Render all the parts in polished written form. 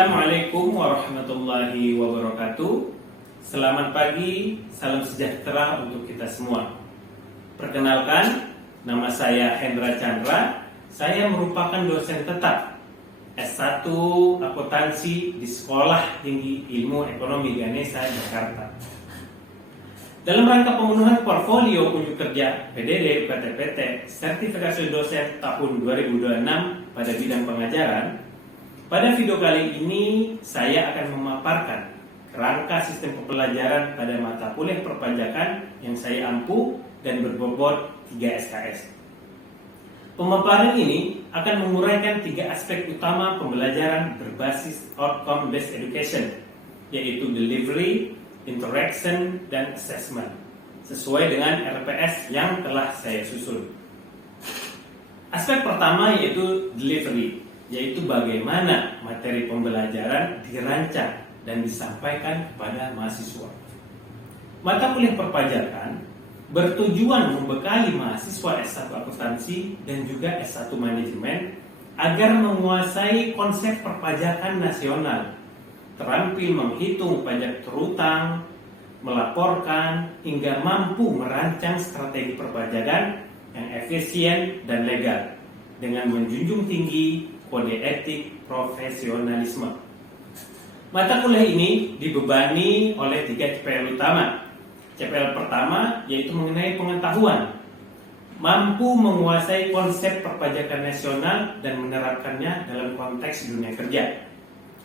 Assalamualaikum warahmatullahi wabarakatuh. Selamat pagi, salam sejahtera untuk kita semua. Perkenalkan, nama saya Hendra Chandra. Saya merupakan dosen tetap S1 Akuntansi di Sekolah Tinggi Ilmu Ekonomi Ganesha, Jakarta. Dalam rangka pemenuhan portfolio unjuk kerja PDD PTPT sertifikasi dosen tahun 2026 pada bidang pengajaran, pada video kali ini saya akan memaparkan kerangka sistem pembelajaran pada mata kuliah perpajakan yang saya ampu dan berbobot 3 SKS. Pemaparan ini akan menguraikan 3 aspek utama pembelajaran berbasis outcome based education, yaitu delivery, interaction, dan assessment, sesuai dengan RPS yang telah saya susun. Aspek pertama yaitu delivery, yaitu bagaimana materi pembelajaran dirancang dan disampaikan kepada mahasiswa. Mata kuliah perpajakan bertujuan membekali mahasiswa S1 Akuntansi dan juga S1 Manajemen agar menguasai konsep perpajakan nasional, terampil menghitung pajak terutang, melaporkan, hingga mampu merancang strategi perpajakan yang efisien dan legal dengan menjunjung tinggi kode etik profesionalisme. Mata kuliah ini dibebani oleh 3 CPL utama. CPL pertama yaitu mengenai pengetahuan, mampu menguasai konsep perpajakan nasional dan menerapkannya dalam konteks dunia kerja.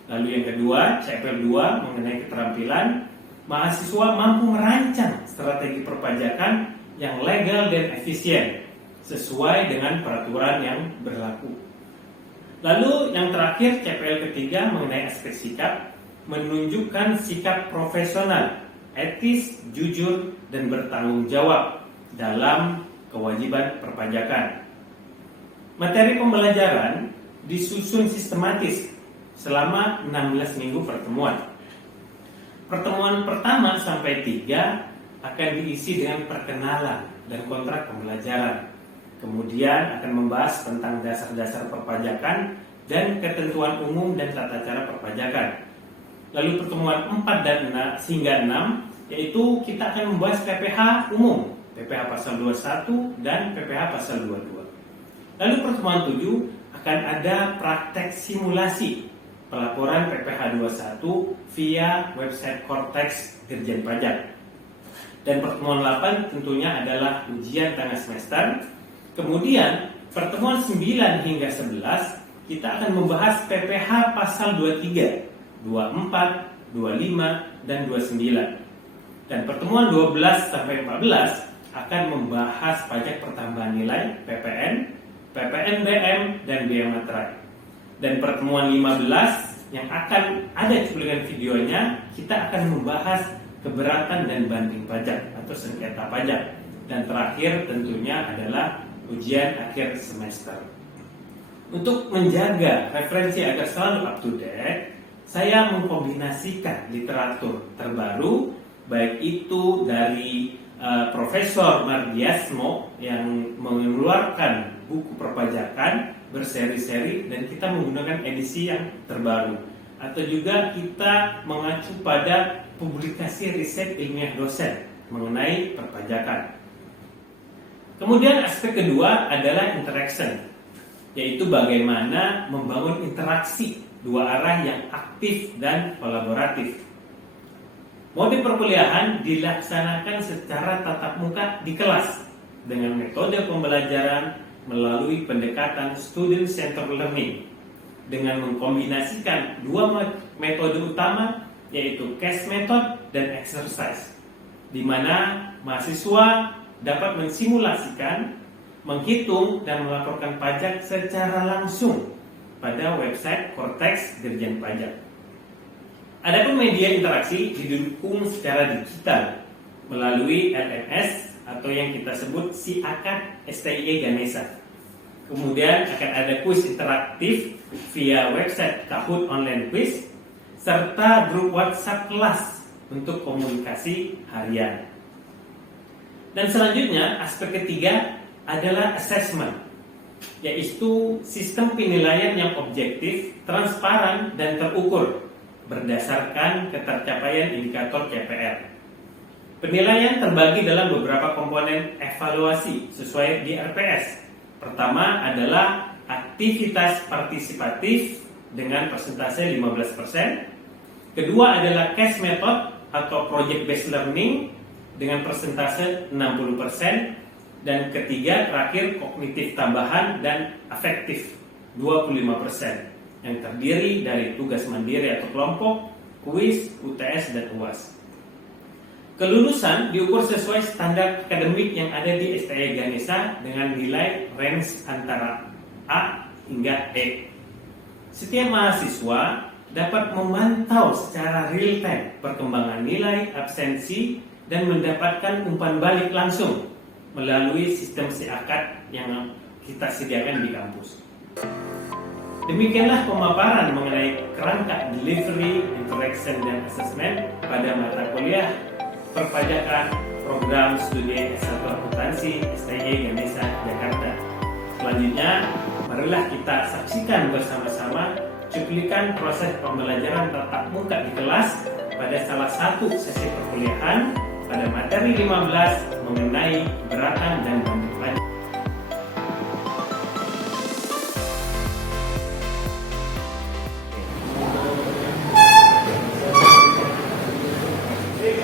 Lalu yang kedua, CPL 2 mengenai keterampilan, mahasiswa mampu merancang strategi perpajakan yang legal dan efisien sesuai dengan peraturan yang berlaku. Lalu yang terakhir, CPL ketiga mengenai aspek sikap, menunjukkan sikap profesional, etis, jujur, dan bertanggung jawab dalam kewajiban perpajakan. Materi pembelajaran disusun sistematis selama 16 minggu pertemuan. Pertemuan pertama sampai 3 akan diisi dengan perkenalan dan kontrak pembelajaran. Kemudian akan membahas tentang dasar-dasar perpajakan dan ketentuan umum dan tata cara perpajakan. Lalu pertemuan 4 dan 6 hingga 6 yaitu kita akan membahas PPh umum, PPh pasal 21 dan PPh pasal 22. Lalu pertemuan 7 akan ada praktek simulasi pelaporan PPh 21 via website Cortex Dirjen Pajak. Dan pertemuan 8 tentunya adalah ujian tengah semester. Kemudian pertemuan 9 hingga 11 kita akan membahas PPh pasal 23, 24, 25, dan 29. Dan pertemuan 12 sampai 14 akan membahas pajak pertambahan nilai PPN, PPNBM, dan biaya materai. Dan pertemuan 15 yang akan ada cuplikan videonya, kita akan membahas keberatan dan banding pajak atau sengketa pajak. Dan terakhir tentunya adalah ujian akhir semester. Untuk menjaga referensi agar selalu up to date, saya mengkombinasikan literatur terbaru, baik itu dari Profesor Mardiasmo yang mengeluarkan buku perpajakan berseri-seri dan kita menggunakan edisi yang terbaru, atau juga kita mengacu pada publikasi riset ilmiah dosen mengenai perpajakan. Kemudian aspek kedua adalah interaction, yaitu bagaimana membangun interaksi 2 arah yang aktif dan kolaboratif. Mode perkuliahan dilaksanakan secara tatap muka di kelas dengan metode pembelajaran melalui pendekatan student centered learning dengan mengkombinasikan 2 metode utama, yaitu case method dan exercise, di mana mahasiswa dapat mensimulasikan, menghitung, dan melaporkan pajak secara langsung pada website Cortex Dirjen Pajak. Adapun media interaksi didukung secara digital melalui LMS atau yang kita sebut SIAKAD STIE Ganesha. Kemudian akan ada kuis interaktif via website Kahoot Online Quiz serta grup WhatsApp kelas untuk komunikasi harian. Dan selanjutnya aspek ketiga adalah assessment, yaitu sistem penilaian yang objektif, transparan, dan terukur berdasarkan ketercapaian indikator KPR. Penilaian terbagi dalam beberapa komponen evaluasi sesuai di RPS. Pertama adalah aktivitas partisipatif dengan persentase 15%. Kedua adalah case method atau project based learning dengan persentase 60%. Dan ketiga terakhir kognitif tambahan dan afektif 25%, yang terdiri dari tugas mandiri atau kelompok, kuis, UTS, dan UAS. Kelulusan diukur sesuai standar akademik yang ada di STI Ganesha dengan nilai range antara A hingga E. Setiap mahasiswa dapat memantau secara real time perkembangan nilai, absensi, dan mendapatkan umpan balik langsung melalui sistem SIAKAD yang kita sediakan di kampus. Demikianlah pemaparan mengenai kerangka delivery, interaction, dan assessment pada mata kuliah perpajakan program studi S1 Akuntansi STI Ganesha Jakarta. Selanjutnya, marilah kita saksikan bersama-sama cuplikan proses pembelajaran tatap muka di kelas pada salah satu sesi perkuliahan pada materi 15 mengenai keberatan dan banding pajak.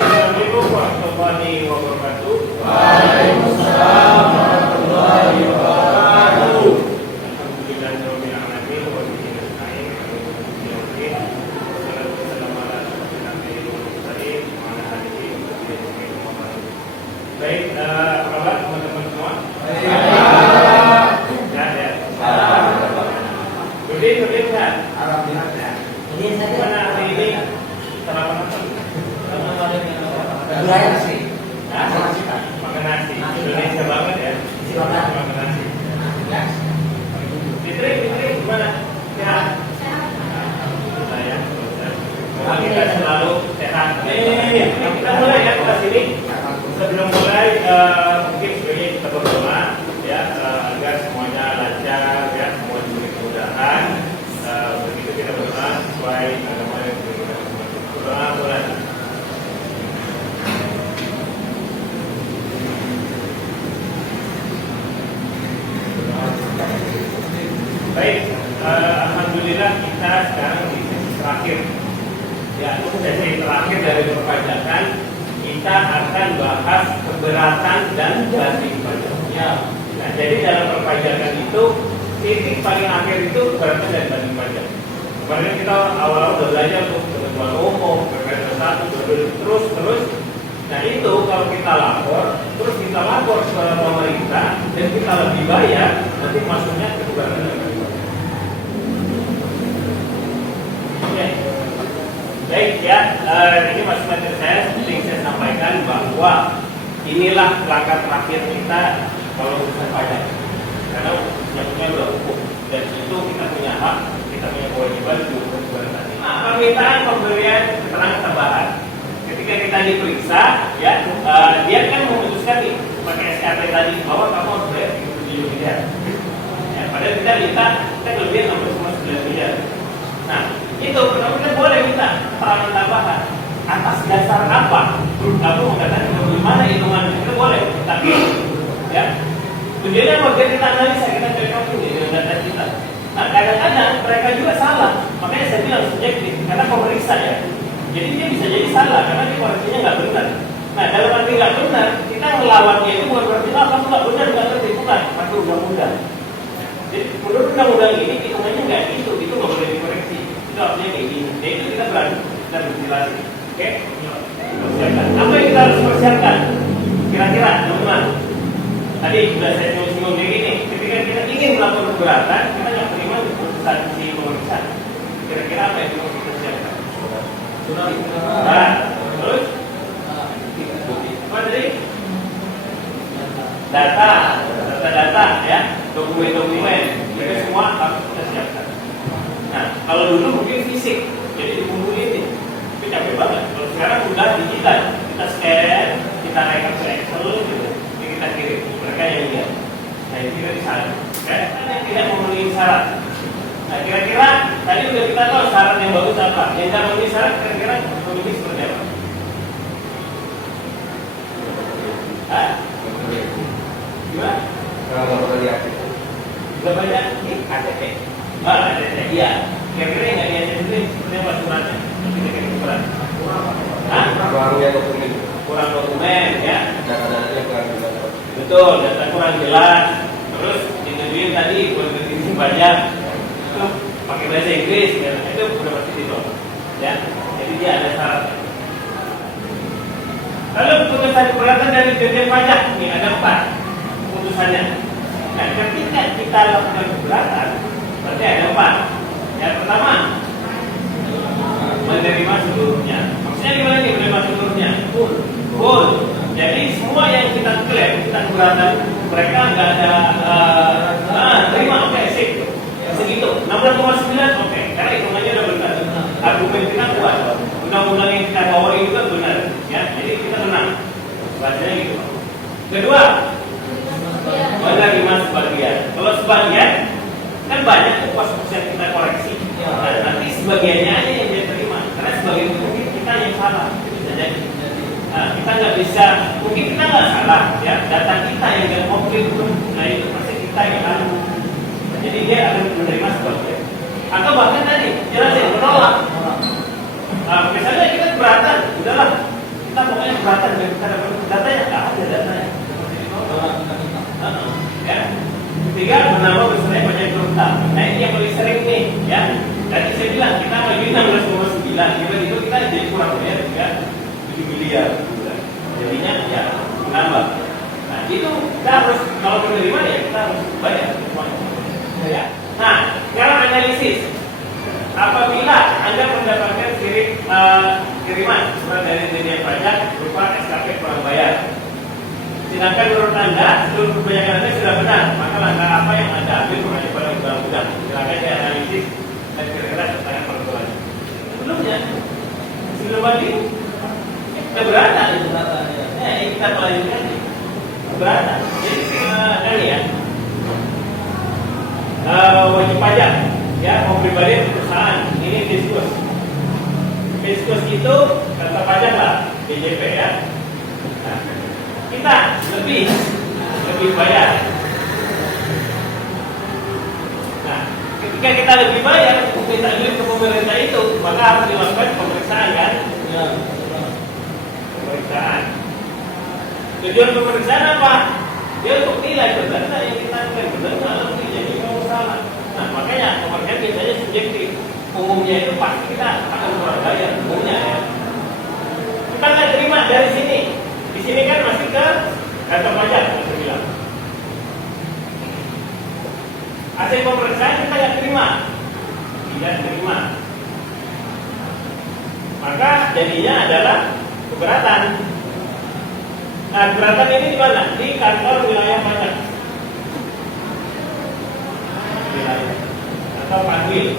Assalamualaikum warahmatullahi wabarakatuh. Waalaikumsalam warahmatullahi wabarakatuh. Alhamdulillahirabbil alamin wa bihi nasta'in ala umuri din. Wassalamu ala asyrofil mursalin wa ala alihi wa sahbihi wa man. Baik, apa kabar teman-teman semua? Baik. Sehat ya? Berdiri sehat? Alhamdulillah. Ini saja. Mana hari ini sarapan apa? Budaya sih. Makan nasi. Indonesia banget ya. Isi banget. Makan nasi. Ya. Fitri gimana? Sehat? Alhamdulillah ya. Semoga kita selalu sehat. Kita mulai ya kelas ini. Sebelum mulai mungkin sebaiknya kita berdoa ya agar semuanya lancar ya, semua diberi kemudahan. Begitu kita berdoa sesuai agama yang kita berdoa mulai. Baik, alhamdulillah kita sekarang di sesi terakhir. Ya, sesi terakhir dari perpajakan kita akan bahas keberatan dan banding pajak. Ya. Nah, jadi dalam perpajakan itu titik paling akhir itu keberatan dan banding pajak. Kemarin kita awal-awal udah belajar tuh ketentuan umum, PPN 1, terus. Nah itu kalau kita lapor, terus kita lapor ke pemerintah dan kita lebih bayar, nanti masuknya ke keberatan dan banding pajak. Oke. Baik ya, ini masuk materi saya seperti yang saya sampaikan bahwa inilah langkah terakhir kita kalau urusan pajak. Karena nyambungnya udah hukum dan itu kita punya hak, kita punya kewajiban untuk keberatan. Nah, permintaan pemberian keterangan tambahan. Ketika kita diperiksa, ya dia kan memutuskan nih pakai SKP tadi bahwa kamu harus bayar 37 miliar. Ya, padahal kita minta kelebihan sampai 9 miliar. Nah, itu kita boleh minta keterangan tambahan atas dasar apa? Kamu mengatakan bagaimana hitungan itu boleh, tapi ya tujuannya mau kita analisa, kita cocokin dengan data kita. Nah, kadang-kadang mereka juga salah, makanya saya bilang subjektif karena pemeriksa ya. Jadi dia bisa jadi salah karena dia koreksinya nggak benar. Nah, dalam arti nggak benar, kita melawannya itu bukan berarti kamu nggak benar, nggak ngerti, bukan, pakai undang-undang. Jadi menurut undang-undang ini hitungannya nggak gitu, itu nggak boleh dikoreksi. Itu artinya kayak gini. Jadi itu kita berani, kita berjelasin. Oke? Persiapkan. Apa yang kita harus persiapkan? Kira-kira, teman-teman. Tadi sudah saya singgung kayak gini. Ketika kita ingin melakukan keberatan, kita nggak terima keputusan si pemeriksaan. Kira-kira apa yang harus kita siapkan? Nah, terus? Apa tadi? Data ya, dokumen-dokumen. Itu semua harus kita siapkan. Nah, kalau dulu mungkin fisik, jadi dikumpulin nih, itu capek banget. Kalau sekarang udah digital, kita scan, kita naikkan ke Excel, gitu, ini kita kirim. Mereka yang lihat. Nah, ini kita di sana. kan yang tidak memenuhi syarat. Nah, kira-kira tadi udah kita tahu syarat yang bagus apa. Yang tidak memenuhi syarat kira-kira memilih seperti apa? Gimana? Kalau lihat Gak banyak ini KTP. KTP, iya. Kira-kira yang nggak diajak itu seperti apa suratnya? Kita kirim surat. kurangnya dokumen, Kurang dokumen, ya. data-datanya kurang jelas. Betul, data kurang jelas. Terus ditujuin tadi kualitasnya banyak. Itu pakai bahasa Inggris, ya. Itu udah pasti ditolak. Ya, jadi dia ada syarat. Lalu putusan keberatan dari Dirjen Pajak ini ada 4 putusannya. Nah, ketika kita lakukan keberatan, berarti ada 4. Yang pertama, menerima seluruhnya. Maksudnya gimana nih menerima seluruhnya? Full. Jadi semua yang kita klaim, kita keberatan, mereka nggak ada terima, oke, sip. Segitu. 16,9, oke. Karena hitungannya udah benar. Argumen kita kuat. Undang-undang yang kita bawa itu kan benar. Ya, jadi kita menang. Bahasanya gitu. Kedua, menerima sebagian. Kalau sebagian, kan banyak tuh pos-pos yang kita koreksi. Nah, nanti sebagiannya aja yang dia terima. Karena sebagian itu mungkin kita yang salah. Bisa jadi. Nah, kita nggak bisa, mungkin kita nggak salah. Ya, data kita yang nggak komplit. Nah, itu pasti kita yang lalu. Nah, jadi dia akan menerima sebagian. Atau bahkan tadi, jelasin, menolak. Nah, misalnya kita keberatan, udahlah. Kita pokoknya keberatan, dan kita dapat datanya, nggak ada datanya. Ya. Ketiga, menambah besarnya pajak berhutang. Nah, ini yang paling sering nih, ya. Tadi saya bilang kita lagi 16,9, tiba-tiba kita jadi kurang bayar juga 7 miliar. Jadinya ya menambah. Nah, itu kita harus kalau menerima ya kita harus bayar semuanya. Ya. Nah, sekarang analisis. Apabila Anda mendapatkan kiriman surat dari Dirjen Pajak berupa SKP kurang bayar, sedangkan menurut Anda seluruh kebanyakan Anda sudah benar, maka langkah apa yang Anda ambil mengacu pada undang-undang? Silakan dianalisis dan kira-kira sertakan peraturannya. Sebelum banding, keberatan itu kita melanjutkan keberatan. Jadi tadi ya, wajib pajak. Ya, mau pribadi perusahaan, ini diskus. Diskus itu kata pajak lah, DJP ya. Nah, kita lebih bayar. Nah, ketika kita lebih bayar, kita duit ke pemerintah itu, maka harus dilakukan pemeriksaan kan? Ya. Pemeriksaan. Tujuan pemeriksaan apa? Dia untuk nilai benar yang kita klaim benar atau tidak, jadi kalau salah. Nah, makanya pemeriksaan biasanya subjektif. Umumnya itu pasti kita akan kurang bayar umumnya ya. Kita nggak terima dari sini. Di sini kan masih ke kantor pajak, saya bilang. Hasil pemeriksaan kita nggak terima, tidak terima. Maka jadinya adalah keberatan. Nah, keberatan ini di mana? Di kantor wilayah pajak. Atau panwil.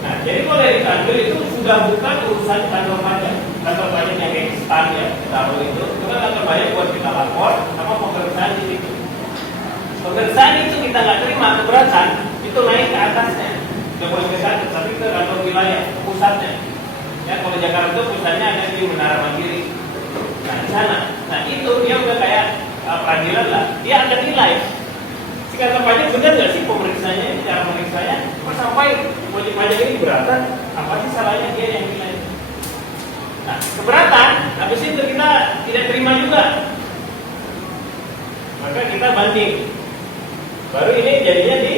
Nah, jadi kalau dari panwil itu sudah bukan urusan kantor pajak yang instan ya, taruh itu kan kantor pajak buat kita lapor sama pemeriksaan di situ. Pemeriksaan itu kita nggak terima keberatan, itu naik ke atasnya, ke pemeriksaan, tapi ke kantor wilayah pusatnya. Ya, kalau Jakarta itu pusatnya ada di Menara Mandiri. Nah, di sana. Nah, itu dia udah kayak peradilan lah. Dia akan nilai. Kantor pajak benar nggak sih pemeriksaannya ini, cara pemeriksanya? Kok sampai wajib pajak ini keberatan? Apa sih salahnya dia yang nilai? Nah, keberatan, habis itu kita tidak terima juga, maka kita banding. Baru ini jadinya di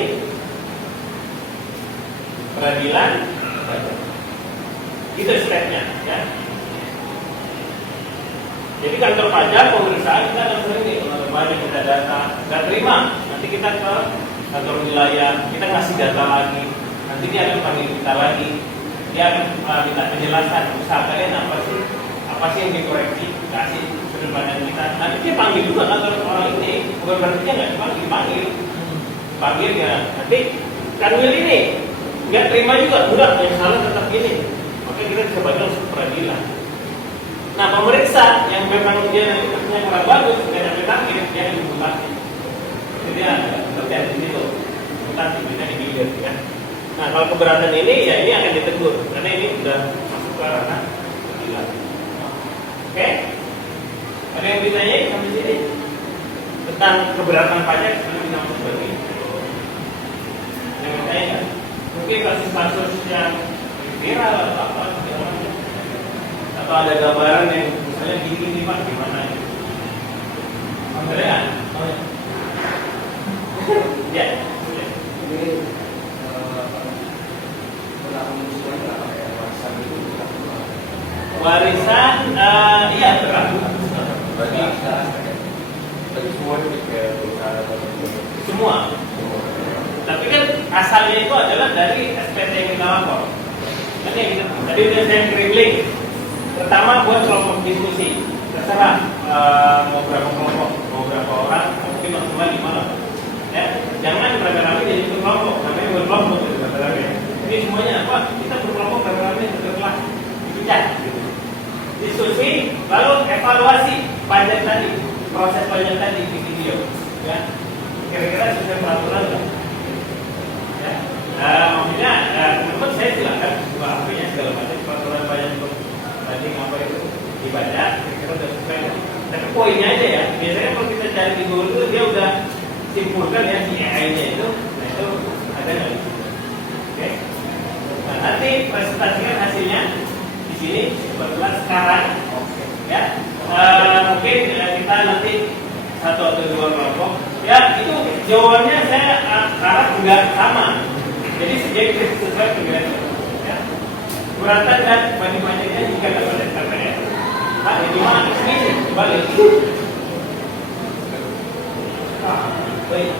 peradilan pajak. Itu stepnya, ya. Jadi kantor pajak pemeriksaan kita akan sering nih, kantor pajak kita data, nggak terima. Nanti kita ke kantor wilayah, kita kasih data lagi. Nanti dia akan panggil kita lagi. Dia akan minta penjelasan usaha kalian apa sih yang dikoreksi, kasih sudut pandang kita. Nanti dia panggil juga kantor orang ini, bukan berarti dia nggak panggil ya. Nanti kanwil ini nggak terima juga, udah yang salah tetap ini. Maka kita bisa baca peradilan. Nah, pemeriksa yang memang dia nanti kerjanya kurang bagus, tidak ada panggil, dia akan diputasi. Jadi terlihat di situ, bukan tipenya di hilir, kan? Nah, kalau keberatan ini, ya ini akan ditegur, karena ini sudah masuk ke ranah gila. Oke? Ada yang ditanyain sampai sini tentang keberatan pajak? Mana bisa masuk seperti ini? Yang bertanya kan? Mungkin kasus-kasus yang viral atau apa? Atau ada gambaran yang misalnya gini Pak, gimana? Ada kan? Ya. Ini Warisan, iya berlaku. Bagi semua itu kayak Semua. Tapi kan asalnya itu adalah dari SPT yang kita lapor. Kan ya gitu. Tadi udah saya kirim link. Pertama buat kelompok diskusi. Terserah mau berapa kelompok, mau berapa orang, mungkin maksimal 5 lah. Ya, jangan rame-rame jadi kelompok. Namanya buat kelompok itu rame-rame. Ini semuanya apa? Kita berkelompok rame-rame setelah dipecah. Gitu. Diskusi, lalu evaluasi pajak tadi, proses pajak tadi di video. Ya, kira-kira sesuai peraturan nggak? Ya, maksudnya teman-teman saya silakan buka HP-nya segala macam peraturan pajak untuk banding apa itu dibaca, kira-kira udah sesuai. Tapi poinnya aja ya, biasanya kalau kita cari di Google itu dia udah simpulkan ya si AI-nya itu, nah itu ada nggak di situ? Oke? Nah nanti presentasikan hasilnya di sini kebetulan sekarang, ya. Mungkin kita nanti 1 atau 2 kelompok. Ya itu jawabannya saya harap nggak sama. Jadi subjektif sesuai dengan ya. Keberatan dan banding-bandingnya jika dapat SKPN. Pak, ini mana ini kembali. Baik.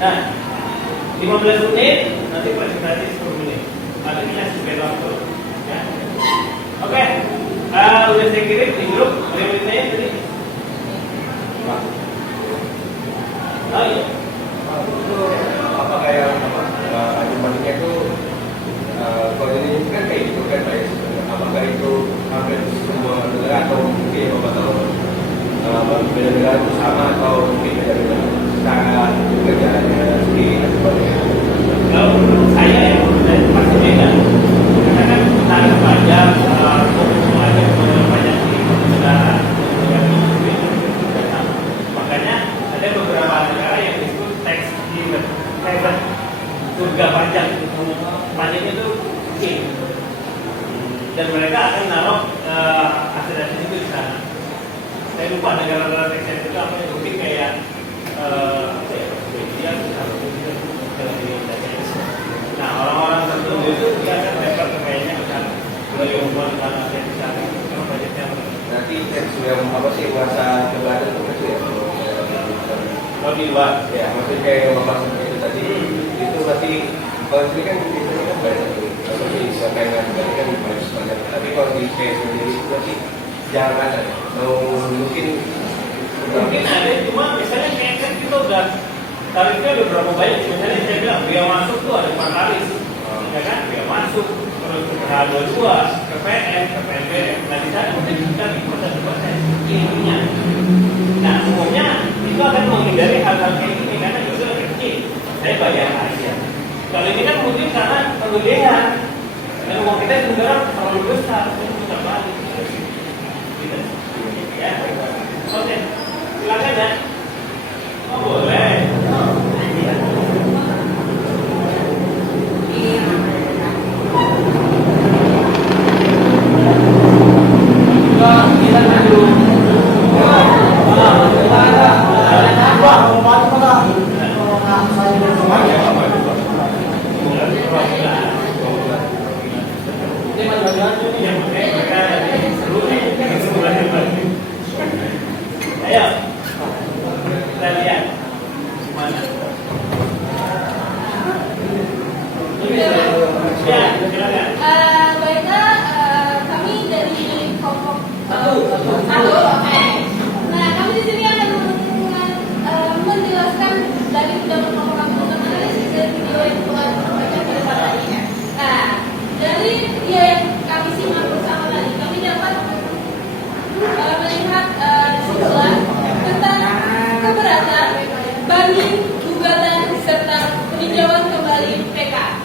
Nah, 15 menit nanti presentasi 10 menit. Nantinya sebagai waktu. Ya. Oke. Udah saya kirim di grup. Ada yang ditanya tadi? Oh iya. Apakah yang bandingnya itu kalau ini kan kayak gitu kan Pak? Apakah itu hampir semua negara atau mungkin beberapa tahun beda-beda itu sama atau mungkin beda-beda cara kerjaannya sendiri dan sebagainya? Kalau menurut saya ya pasti beda. Karena kan tarif pajak, pajak di negara, makanya ada beberapa negara yang disebut tax haven, surga pajak. Pajaknya itu kecil, dan mereka akan naruh hasil-hasil itu di sana. Saya lupa negara-negara tax haven itu apa, mungkin kayak apa ya, Swedia, nah orang-orang tertentu itu dia akan prefer kayaknya ke sana, dari hubungan tanah yang di sana, karena pajaknya Nanti teks yang apa sih bahasa keberatan itu kecil ya? kalau di luar. Ya, maksudnya kayak yang bapak sebut itu tadi itu berarti kalau ini kan itu kan banyak kalau di siapa yang berarti kan banyak banyak. Tapi kalau di kayak sendiri itu berarti jarang ada. Atau mungkin ada, cuma misalnya kayak kan kita udah tarifnya udah berapa banyak. Misalnya saya bilang biaya masuk tuh ada 4 tarif, ya kan? Biaya masuk, terus H22, KPN, KPNBM. Nah di sana mungkin kita diproses ilmunya. Nah umumnya itu akan menghindari hal-hal kayak gini karena itu lebih kecil. Saya bayar aja. Kalau ini kan mungkin karena penggedean dan uang kita sebenarnya terlalu besar, itu putar balik. Gitu. Ya, oke. Silakan ya. Oh boleh. Iya. Kita maju. Ayo, kita lihat mana. Ya, silakan. Baiklah, kami dari kelompok satu. Oke. Nah, kami di sini akan menjelaskan dari dalam kelompok kami analisis dari video yang telah terbaca pada tadi. Nah, dari video yang kami simak bersama tadi, kami dapat melihat kesimpulan tentang keberatan banding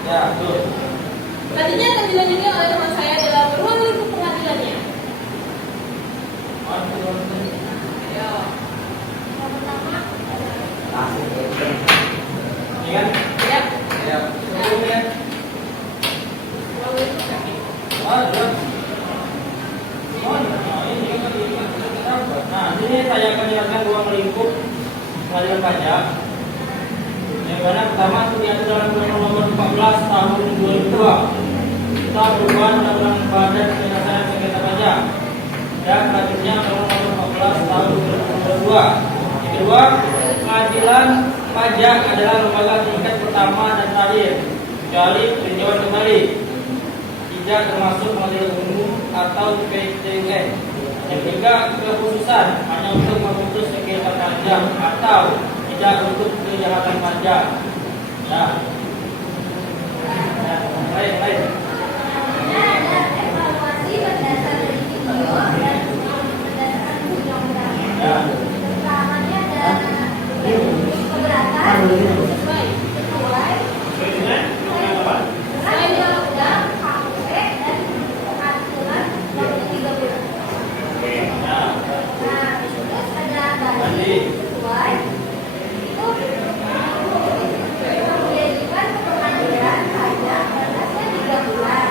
Ya, betul. Nantinya akan dilanjutkan oleh teman saya dalam ruang lingkup pengadilannya. Ayo. Yang pertama Ini kan? ya, Ya. Kemudian, ruang lingkup kaki. dua. Nah, ini saya akan jelaskan ruang lingkup pengadilan pajak. Yang mana pertama itu diatur dalam Undang-Undang Nomor 14 Tahun 2002 tentang perubahan Undang-Undang Badan Penyelesaian Sengketa Pajak. Dan selanjutnya Undang-Undang Nomor 14 Tahun 2022. Yang kedua, pengadilan pajak adalah lembaga tingkat pertama dan terakhir kecuali peninjauan kembali, tidak termasuk pengadilan umum atau PT-UN. Yang ketiga, kekhususan hanya untuk memutus sengketa pajak atau tidak untuk kejahatan pajak. Nah, lain. Ada evaluasi berdasar dari video dan berdasarkan undang-undang. Ya. Pertamanya ada keberatan sesuai sesuai undang-undang KUP dan peraturan nomor 30. Nah, Nah, terus ada Tadi. sesuai itu menjadikan pengadilan pajak batasnya 3 bulan.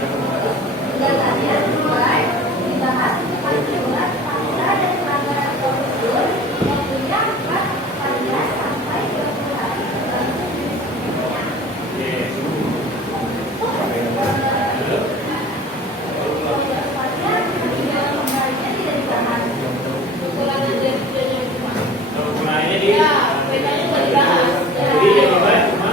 Terus tuntutannya sesuai dibahas tentang surat paksa dan pelanggaran prosedur waktunya 14 sampai 20 hari tergantung jenisnya. Kekurangannya di Ya, bedanya nggak dibahas. jadi yang dibahas cuma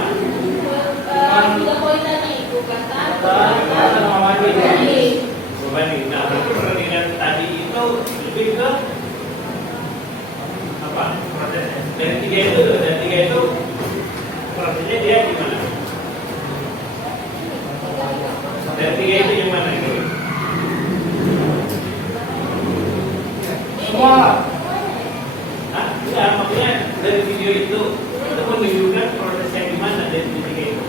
3 poin tadi, gugatan, Gugatan sama banding. banding. berbanding. Nah, itu perbandingan tadi itu lebih ke apa? Prosesnya. Dari tiga itu prosesnya dia gimana? Dari tiga itu yang mana? semua. Hah? Enggak, maksudnya dari video itu menunjukkan prosesnya gimana dari tiga itu.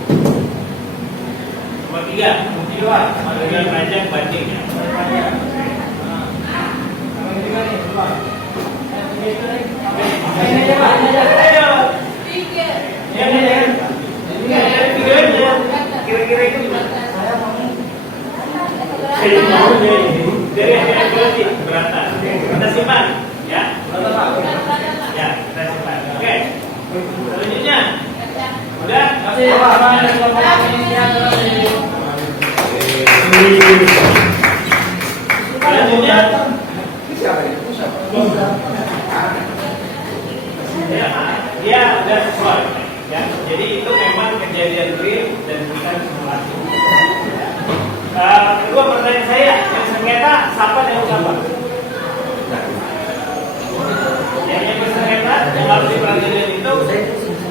Nomor tiga, pengadilan pajak banding ya. Pajak. Nah, yang ketiga nih, coba. Yang ketiga itu nih. Ini aja, Pak. Ini aja. Ayo, Pikir. ya nih ya. Dari tiga aja. Kira-kira itu gimana? Saya mau Dari yang berarti beratan. Kita simpan, ya. berapa, Pak? Ya, kita simpan. Oke. Selanjutnya, udah. Kasih Pak, ada kelompok ini yang terus. Selanjutnya, ya udah sesuai. Ya, jadi itu memang kejadian real dan bukan simulasi. Kedua pertanyaan saya, yang sengketa siapa yang siapa? Yang bersengketa yang harus diperhatikan itu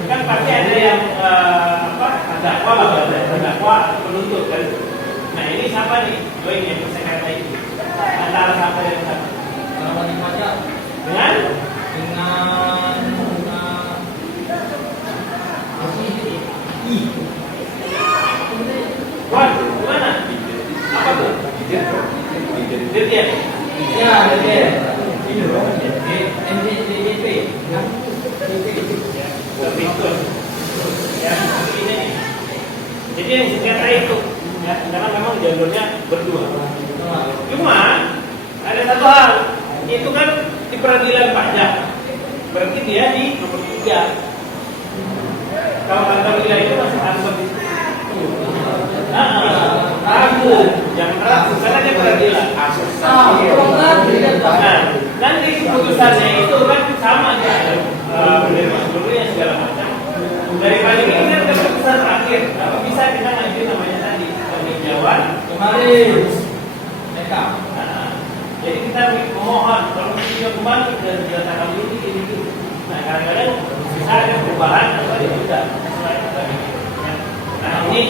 kan pasti ada yang terdakwa lah, terdakwa penuntut kan. Nah ini siapa nih? Join yang bersengketa itu antara siapa dan siapa? Kalau banding pajak Dengan Wan, gimana? Apa tuh? Dirjen. ya, NPWP. Terpikir. Ya, ini. Jadi yang sengketa itu, ya, karena memang jalurnya berdua. Cuma ada satu hal, itu kan di peradilan pajak, berarti dia di nomor 3. Kalau kantor wilayah itu masih kantor di situ. Ragu, jangan ragu, karena dia peradilan. Nah, nanti keputusannya itu kan sama kan, menerima seluruhnya segala macam. Dari paling ini kan keputusan terakhir, apa bisa kita ngajuin namanya tadi peninjauan Kemarin mereka. Nah, jadi kita memohon kalau video kembali dan dinyatakan ini. Nah, kadang-kadang bisa ada perubahan atau tidak. Nah, ini